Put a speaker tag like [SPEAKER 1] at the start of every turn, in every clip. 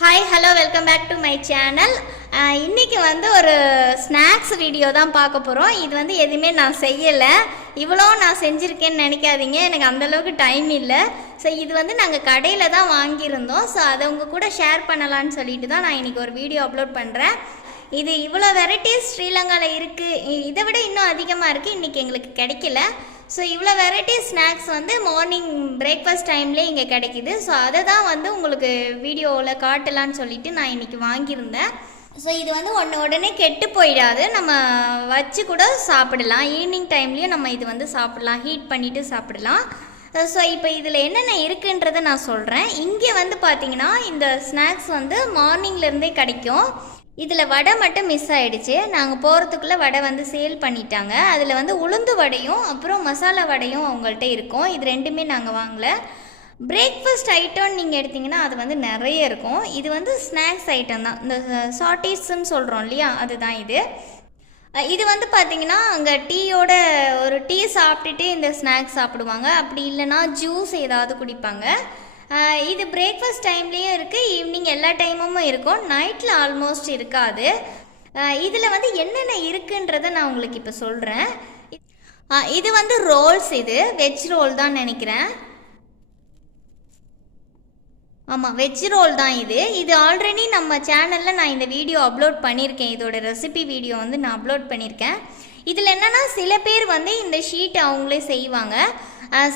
[SPEAKER 1] Hi hello welcome back to my channel இன்றைக்கி வந்து ஒரு ஸ்நாக்ஸ் வீடியோ தான் பார்க்க போகிறோம் இது வந்து எதுவுமே நான் செய்யலை. இவ்வளோ நான் செஞ்சுருக்கேன்னு நினைக்காதீங்க. எனக்கு அந்தளவுக்கு டைம் இல்லை. ஸோ இது வந்து நாங்கள் கடையில் தான் வாங்கியிருந்தோம். ஸோ அதை உங்கள் கூட ஷேர் பண்ணலான்னு சொல்லிட்டு தான் நான் இன்றைக்கி ஒரு வீடியோ அப்லோட் பண்ணுறேன் இது இவ்வளோ வெரைட்டிஸ் ஸ்ரீலங்காவில் இருக்குது இதை விட இன்னும் அதிகமாக இருக்குது இன்றைக்கி எங்களுக்கு கிடைக்கல. ஸோ இவ்வளோ வெரைட்டி ஸ்நாக்ஸ் வந்து மார்னிங் பிரேக்ஃபாஸ்ட் டைம்லேயே இங்கே கிடைக்கிது. ஸோ அதை தான் வந்து உங்களுக்கு வீடியோவில் காட்டலான்னு சொல்லிட்டு நான் இன்றைக்கி வாங்கியிருந்தேன். ஸோ இது வந்து ஒன்று உடனே கெட்டு போயிடாது. நம்ம வச்சு கூட சாப்பிடலாம். ஈவினிங் டைம்லேயும் நம்ம இது வந்து சாப்பிடலாம். ஹீட் பண்ணிவிட்டு சாப்பிடலாம். ஸோ இப்போ இதில் என்னென்ன இருக்குன்றதை நான் சொல்கிறேன் இங்கே வந்து பார்த்திங்கன்னா இந்த ஸ்நாக்ஸ் வந்து மார்னிங்லேருந்தே கிடைக்கும். இதில் வடை மட்டும் மிஸ் ஆயிடுச்சு. நாங்கள் போகிறதுக்குள்ளே வடை வந்து சேல் பண்ணிட்டாங்க. அதில் வந்து உளுந்து வடையும் அப்புறம் மசாலா வடையும் அவங்கள்ட்ட இருக்கும். இது ரெண்டுமே நாங்கள் வாங்கலை. பிரேக்ஃபாஸ்ட் ஐட்டம்னு நீங்கள் எடுத்தீங்கன்னா அது வந்து நிறைய இருக்கும். இது வந்து ஸ்நாக்ஸ் ஐட்டம் தான். இந்த சாட்டீஸ்ன்னு சொல்கிறோம் இல்லையா? அதுதான் இது. இது வந்து பார்த்தீங்கன்னா அங்கே டீயோட ஒரு டீ சாப்பிட்டுட்டு இந்த ஸ்நாக்ஸ் சாப்பிடுவாங்க. அப்படி இல்லைன்னா ஜூஸ் ஏதாவது குடிப்பாங்க. இது பிரேக்ஃபாஸ்ட் டைம்லேயும் இருக்குது ஈவினிங் எல்லா டைமும் இருக்கும். நைட்டில் ஆல்மோஸ்ட் இருக்காது. இதில் வந்து என்னென்ன இருக்குன்றதை நான் உங்களுக்கு இப்போ சொல்கிறேன் இது வந்து ரோல்ஸ் இது. வெஜ் ரோல் தான் நினைக்கிறேன். ஆமாம் வெஜ் ரோல் தான் இது. இது ஆல்ரெடி நம்ம சேனலில் நான் இந்த வீடியோ அப்லோட் பண்ணியிருக்கேன். இதோட ரெசிபி வீடியோ வந்து நான் அப்லோட் பண்ணியிருக்கேன். இதில் என்னென்னா சில பேர் வந்து இந்த ஷீட் அவங்களே செய்வாங்க.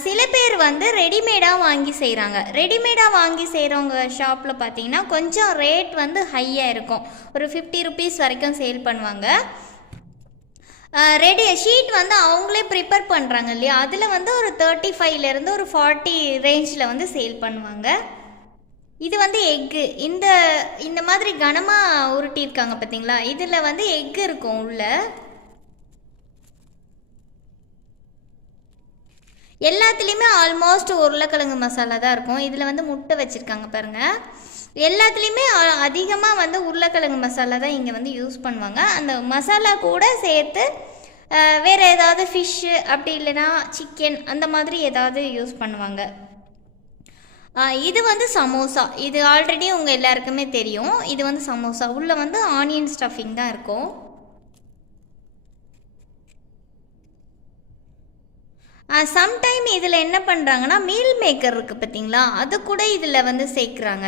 [SPEAKER 1] சில பேர் வந்து ரெடிமேடாக வாங்கி செய்கிறாங்க ரெடிமேடாக வாங்கி செய்கிறவங்க ஷாப்பில் பார்த்தீங்கன்னா கொஞ்சம் ரேட் வந்து ஹையாக இருக்கும். ஒரு ஃபிஃப்டி ருபீஸ் வரைக்கும் சேல் பண்ணுவாங்க. ரெடி ஷீட் வந்து அவங்களே ப்ரிப்பேர் பண்ணுறாங்க இல்லையா? அதில் வந்து ஒரு தேர்ட்டி ஃபைவ்லேருந்து ஒரு ஃபார்ட்டி ரேஞ்சில் வந்து சேல் பண்ணுவாங்க. இது வந்து எக்கு இந்த இந்த மாதிரி கனமாக உருட்டியிருக்காங்க பார்த்தீங்களா? இதில் வந்து எக்கு இருக்கும் உள்ளே. எல்லாத்துலேயுமே ஆல்மோஸ்ட் உருளைக்கிழங்கு மசாலா தான் இருக்கும். இதில் வந்து முட்டை வச்சுருக்காங்க பாருங்கள் எல்லாத்துலேயுமே அதிகமாக வந்து உருளைக்கிழங்கு மசாலா தான் இங்கே வந்து யூஸ் பண்ணுவாங்க. அந்த மசாலா கூட சேர்த்து வேறு ஏதாவது ஃபிஷ்ஷு அப்படி இல்லைன்னா சிக்கன் அந்த மாதிரி ஏதாவது யூஸ் பண்ணுவாங்க. இது வந்து சமோசா. இது ஆல்ரெடி உங்கள் எல்லாருக்குமே தெரியும். இது வந்து சமோசா. உள்ளே வந்து ஆனியன் ஸ்டஃபிங் தான் இருக்கும். சம்டைம் இதில் என்ன பண்ணுறாங்கன்னா மீல் மேக்கர் இருக்குது பார்த்தீங்களா அது கூட இதில் வந்து சேர்க்குறாங்க.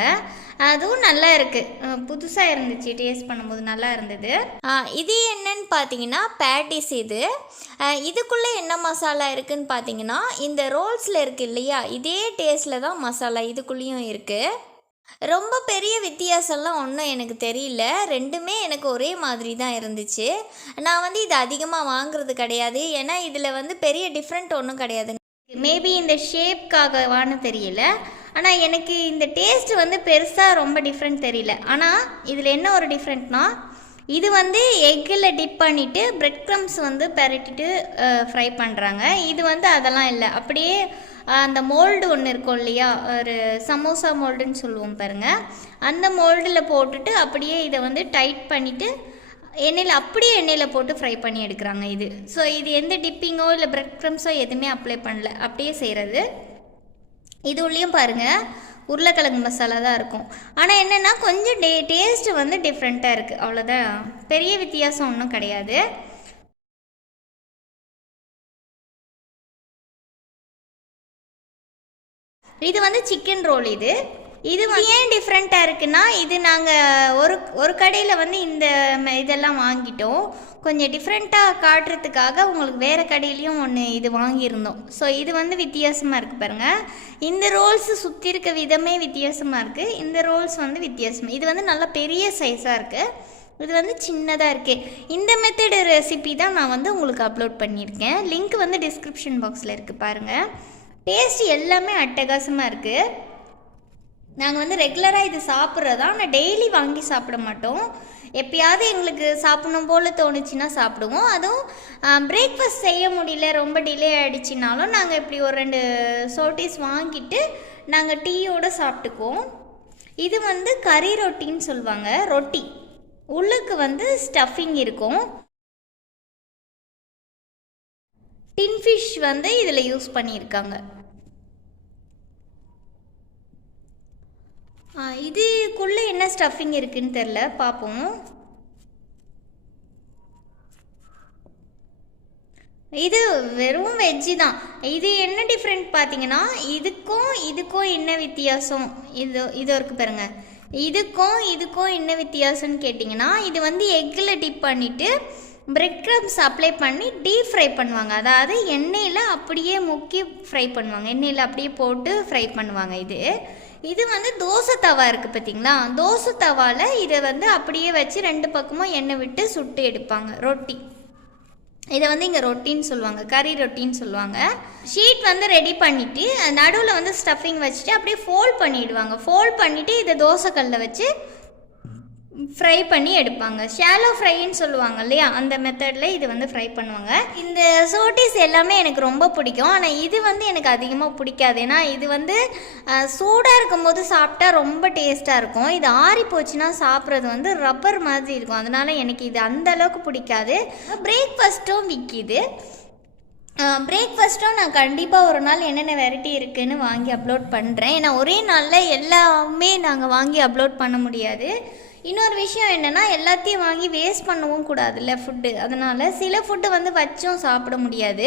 [SPEAKER 1] அதுவும் நல்லா இருக்குது புதுசாக இருந்துச்சு. டேஸ்ட் பண்ணும்போது நல்லா இருந்தது. ஆ, இது என்னன்னு பார்த்தீங்கன்னா பேட்டிஸ் இது. இதுக்குள்ளே என்ன மசாலா இருக்குன்னு பார்த்தீங்கன்னா இந்த ரோல்ஸில் இருக்குது இல்லையா? இதே டேஸ்ட்டில் தான் மசாலா இதுக்குள்ளேயும் இருக்குது ரொம்ப பெரிய வித்தியாசம்லாம் ஒன்றும் எனக்கு தெரியல. ரெண்டுமே எனக்கு ஒரே மாதிரி தான் இருந்துச்சு. நான் வந்து இது அதிகமாக வாங்குறது கிடையாது. ஏன்னா இதில் வந்து பெரிய டிஃப்ரெண்ட் ஒன்றும் கிடையாது. மேபி இந்த ஷேப்காகவான்னு தெரியல. ஆனால் எனக்கு இந்த டேஸ்ட் வந்து பெருசாக ரொம்ப டிஃப்ரெண்ட் தெரியல. ஆனால் இதில் என்ன ஒரு டிஃப்ரெண்ட்னா இது வந்து எக்கில் டிப் பண்ணிவிட்டு பிரெட் க்ரம்ஸ் வந்து பரட்டிட்டு ஃப்ரை பண்ணுறாங்க இது வந்து அதெல்லாம் இல்லை. அப்படியே அந்த மோல்டு ஒன்று இருக்கும் இல்லையா? ஒரு சமோசா மோல்டுன்னு சொல்லுவோம் பாருங்கள் அந்த மோல்டில் போட்டுட்டு அப்படியே இதை வந்து டைட் பண்ணிவிட்டு எண்ணெயில் அப்படியே எண்ணெயில் போட்டு ஃப்ரை பண்ணி எடுக்கிறாங்க இது. ஸோ இது எந்த டிப்பிங்கோ இல்லை பிரெட் க்ரம்ஸோ எதுவுமே அப்ளை பண்ணல. அப்படியே செய்கிறது இது உள்ளேயும் பாருங்கள் உருளைக்கிழங்கு மசாலா தான் இருக்கும். ஆனால் என்னென்னா கொஞ்சம் டே டேஸ்ட்டு வந்து டிஃப்ரெண்ட்டாக இருக்குது அவ்வளோதான் பெரிய வித்தியாசம் ஒன்றும் கிடையாது. இது வந்து சிக்கன் ரோல் இது. இது ஏன் டிஃப்ரெண்ட்டாக இருக்குன்னா இது நாங்கள் ஒரு ஒரு கடையில் வந்து இந்த இதெல்லாம் வாங்கிட்டோம். கொஞ்சம் டிஃப்ரெண்ட்டாக காட்டுறதுக்காக உங்களுக்கு வேறு கடையிலையும் ஒன்று இது வாங்கியிருந்தோம். ஸோ இது வந்து வித்தியாசமாக இருக்குது பாருங்கள் இந்த ரோல்ஸ் சுற்றி இருக்க விதமே வித்தியாசமாக இருக்குது இந்த ரோல்ஸ் வந்து வித்தியாசமாக இது வந்து நல்லா பெரிய சைஸாக இருக்குது இது வந்து சின்னதாக இருக்குது இந்த மெத்தடு ரெசிபி தான் நான் வந்து உங்களுக்கு அப்லோட் பண்ணியிருக்கேன். லிங்க் வந்து டிஸ்கிரிப்ஷன் பாக்ஸில் இருக்குது பாருங்கள் டேஸ்ட் எல்லாமே அட்டகாசமாக இருக்குது நாங்கள் வந்து ரெகுலராக இது சாப்பிட்றதா? ஆனால் டெய்லி வாங்கி சாப்பிட மாட்டோம். எப்பயாவது எங்களுக்கு சாப்பிடணும் போல் தோணுச்சுன்னா சாப்பிடுவோம். அதுவும் பிரேக்ஃபாஸ்ட் செய்ய முடியல ரொம்ப டிலே ஆகிடுச்சினாலும் நாங்கள் இப்படி ஒரு ரெண்டு சோட்டீஸ் வாங்கிட்டு நாங்கள் டீயோடு சாப்பிட்டுக்குவோம். இது வந்து கறி ரொட்டின்னு சொல்லுவாங்க. ரொட்டி. உள்ளுக்கு வந்து ஸ்டஃபிங் இருக்கும். டின்ஃபிஷ் வந்து இதில் யூஸ் பண்ணியிருக்காங்க. இதுக்குள்ளே என்ன ஸ்டஃபிங் இருக்குன்னு தெரில பார்ப்போம் இது வெறும் வெஜ்ஜு தான். இது என்ன டிஃப்ரெண்ட் பார்த்தீங்கன்னா இதுக்கும் இதுக்கும் என்ன வித்தியாசம்? இது இது இருக்கு பாருங்க. இதுக்கும் இதுக்கும் என்ன வித்தியாசம்னு கேட்டிங்கன்னா இது வந்து எக்கில் டிப் பண்ணிவிட்டு பிரெட் க்ரம்ஸ் அப்ளை பண்ணி டீப் ஃப்ரை பண்ணுவாங்க. அதாவது எண்ணெயில் அப்படியே முக்கி ஃப்ரை பண்ணுவாங்க. எண்ணெயில் அப்படியே போட்டு ஃப்ரை பண்ணுவாங்க இது. இது வந்து தோசை தவா இருக்குது பார்த்தீங்களா தோசை தவாவில் இதை வந்து அப்படியே வச்சு ரெண்டு பக்கமும் எண்ணெய் விட்டு சுட்டு எடுப்பாங்க. ரொட்டி. இதை வந்து இங்கே ரொட்டின்னு சொல்லுவாங்க. கறி ரொட்டின்னு சொல்லுவாங்க. ஷீட் வந்து ரெடி பண்ணிவிட்டு நடுவில் வந்து ஸ்டஃபிங் வச்சுட்டு அப்படியே ஃபோல்ட் பண்ணிவிடுவாங்க ஃபோல்ட் பண்ணிவிட்டு இதை தோசைக்கல்லில் வச்சு ஃப்ரை பண்ணி எடுப்பாங்க. ஷாலோ ஃப்ரைன்னு சொல்லுவாங்க இல்லையா? அந்த மெத்தடில் இது வந்து ஃப்ரை பண்ணுவாங்க. இந்த சோட்டிஸ் எல்லாமே எனக்கு ரொம்ப பிடிக்கும். ஆனால் இது வந்து எனக்கு அதிகமாக பிடிக்காது. ஏன்னா இது வந்து சூடாக இருக்கும்போது சாப்பிட்டா ரொம்ப டேஸ்ட்டாக இருக்கும். இது ஆறி போச்சுன்னா சாப்பிட்றது வந்து ரப்பர் மாதிரி இருக்கும். அதனால் எனக்கு இது அந்த அளவுக்கு பிடிக்காது. பிரேக்ஃபாஸ்ட்டும் விற்கிது பிரேக்ஃபாஸ்ட்டும் நான் கண்டிப்பாக ஒரு நாள் என்னென்ன வெரைட்டி இருக்குதுன்னு வாங்கி அப்லோட் பண்ணுறேன் ஏன்னா ஒரே நாளில் எல்லாமே நாங்கள் வாங்கி அப்லோட் பண்ண முடியாது. இன்னொரு விஷயம் என்னென்னா எல்லாத்தையும் வாங்கி வேஸ்ட் பண்ணவும் கூடாதுல்ல ஃபுட்டு அதனால் சில ஃபுட்டு வந்து வச்சும் சாப்பிட முடியாது.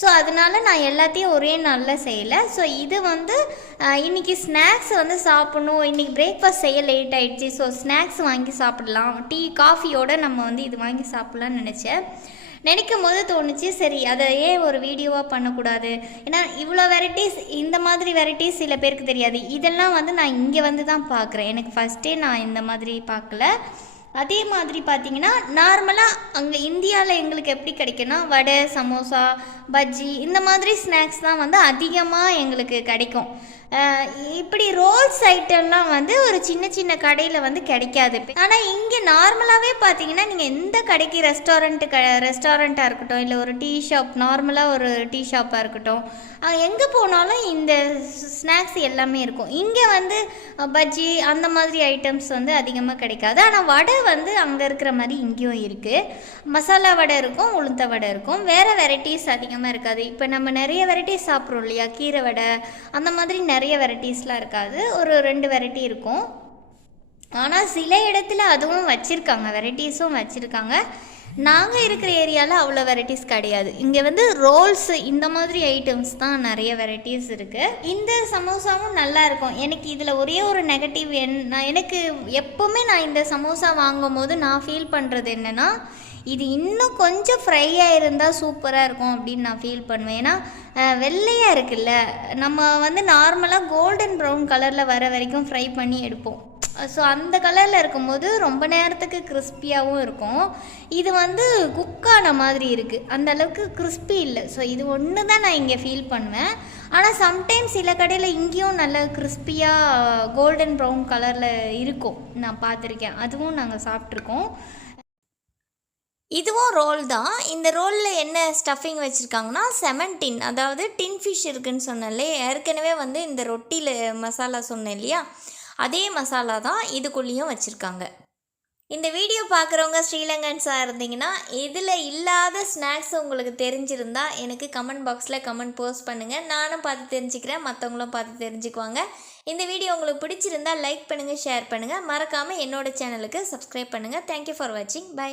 [SPEAKER 1] ஸோ அதனால் நான் எல்லாத்தையும் ஒரே நாளில் செய்யலை. ஸோ இது வந்து இன்றைக்கி ஸ்நாக்ஸ் வந்து சாப்பிடணும். இன்றைக்கி பிரேக்ஃபாஸ்ட் செய்ய லேட் ஆகிடுச்சு ஸோ ஸ்நாக்ஸ் வாங்கி சாப்பிடலாம். டீ காஃபியோடு நம்ம வந்து இது வாங்கி சாப்பிட்லான்னு நினச்சேன். நினைக்கும் போது தோணுச்சு சரி அதை ஏன் ஒரு வீடியோவாக பண்ணக்கூடாது? ஏன்னா இவ்வளோ வெரைட்டிஸ் இந்த மாதிரி வெரைட்டிஸ் சில பேருக்கு தெரியாது. இதெல்லாம் வந்து நான் இங்கே வந்து தான் பார்க்குறேன். எனக்கு ஃபஸ்ட்டே நான் இந்த மாதிரி பார்க்கல. அதே மாதிரி பார்த்தீங்கன்னா நார்மலாக அங்கே இந்தியாவில் எங்களுக்கு எப்படி கிடைக்குன்னா வடை சமோசா பஜ்ஜி இந்த மாதிரி ஸ்நாக்ஸ் தான் வந்து அதிகமாக எங்களுக்கு கிடைக்கும். இப்படி ரோல்ஸ் ஐட்டம்லாம் வந்து ஒரு சின்ன சின்ன கடையில் வந்து கிடைக்காது. ஆனால் இங்கே நார்மலாகவே பார்த்தீங்கன்னா நீங்கள் எந்த கடைக்கு ரெஸ்டாரண்ட்டு க ரெஸ்டாரண்ட்டாக இருக்கட்டும் இல்லை ஒரு டீ ஷாப் நார்மலாக ஒரு டீ ஷாப்பாக இருக்கட்டும் எங்கே போனாலும் இந்த ஸ்நாக்ஸ் எல்லாமே இருக்கும். இங்கே வந்து பஜ்ஜி அந்த மாதிரி ஐட்டம்ஸ் வந்து அதிகமாக கிடைக்காது. ஆனால் வடை வந்து அங்கே இருக்கிற மாதிரி இங்கேயும் இருக்குது மசாலா வடை இருக்கும் உளுந்த வடை இருக்கும். வேறு வெரைட்டிஸ் அதிகமாக இருக்காது. இப்போ நம்ம நிறைய வெரைட்டிஸ் சாப்பிட்றோம் இல்லையா? கீரை வடை அந்த மாதிரி நிறைய நிறைய வெரைட்டிஸ்லாம் இருக்காது. ஒரு ரெண்டு வெரைட்டி இருக்கும். ஆனால் சில இடத்துல அதுவும் வச்சுருக்காங்க. வெரைட்டிஸும் வச்சுருக்காங்க. நாங்கள் இருக்கிற ஏரியாவில் அவ்வளோ வெரைட்டிஸ் கிடையாது. இங்கே வந்து ரோல்ஸ் இந்த மாதிரி ஐட்டம்ஸ் தான் நிறைய வெரைட்டிஸ் இருக்குது இந்த சமோசாவும் நல்லா இருக்கும். எனக்கு இதில் ஒரே ஒரு நெகட்டிவ் என் நான் எனக்கு எப்போவுமே நான் இந்த சமோசா வாங்கும் போது நான் ஃபீல் பண்ணுறது என்னென்னா இது இன்னும் கொஞ்சம் ஃப்ரையாக இருந்தால் சூப்பராக இருக்கும் அப்படின்னு நான் ஃபீல் பண்ணுவேன். ஏன்னா வெள்ளையாக இருக்குல்ல. நம்ம வந்து நார்மலாக கோல்டன் ப்ரௌன் கலரில் வர வரைக்கும் ஃப்ரை பண்ணி எடுப்போம். ஸோ அந்த கலரில் இருக்கும்போது ரொம்ப நேரத்துக்கு கிறிஸ்பியாகவும் இருக்கும். இது வந்து குக்கான மாதிரி இருக்குது அந்த அளவுக்கு கிறிஸ்பி இல்லை. ஸோ இது ஒன்று தான் நான் இங்கே ஃபீல் பண்ணுவேன். ஆனால் சம்டைம்ஸ் சில கடையில் இங்கேயும் நல்ல கிறிஸ்பியாக கோல்டன் ப்ரௌன் கலரில் இருக்கும். நான் பார்த்துருக்கேன். அதுவும் நாங்கள் சாப்பிட்ருக்கோம் இதுவும் ரோல் தான். இந்த ரோலில் என்ன ஸ்டஃபிங் வச்சுருக்காங்கன்னா செமன் டின் அதாவது டின் ஃபிஷ் இருக்குன்னு சொன்னேன்ல ஏற்கனவே வந்து இந்த ரொட்டியில் மசாலா சொன்னேன் இல்லையா? அதே மசாலா தான் இதுக்குள்ளேயும் வச்சுருக்காங்க. இந்த வீடியோ பார்க்குறவங்க ஸ்ரீலங்கன்ஸாக இருந்தீங்கன்னா இதில் இல்லாத ஸ்நாக்ஸ் உங்களுக்கு தெரிஞ்சிருந்தா எனக்கு கமெண்ட் பாக்ஸில் கமெண்ட் போஸ்ட் பண்ணுங்கள் நானும் பார்த்து தெரிஞ்சுக்கிறேன் மற்றவங்களும் பார்த்து தெரிஞ்சுக்குவாங்க. இந்த வீடியோ உங்களுக்கு பிடிச்சிருந்தா லைக் பண்ணுங்கள் ஷேர் பண்ணுங்கள் மறக்காமல் என்னோடய சேனலுக்கு சப்ஸ்கிரைப் பண்ணுங்கள் தேங்க்யூ ஃபார் வாட்சிங் பை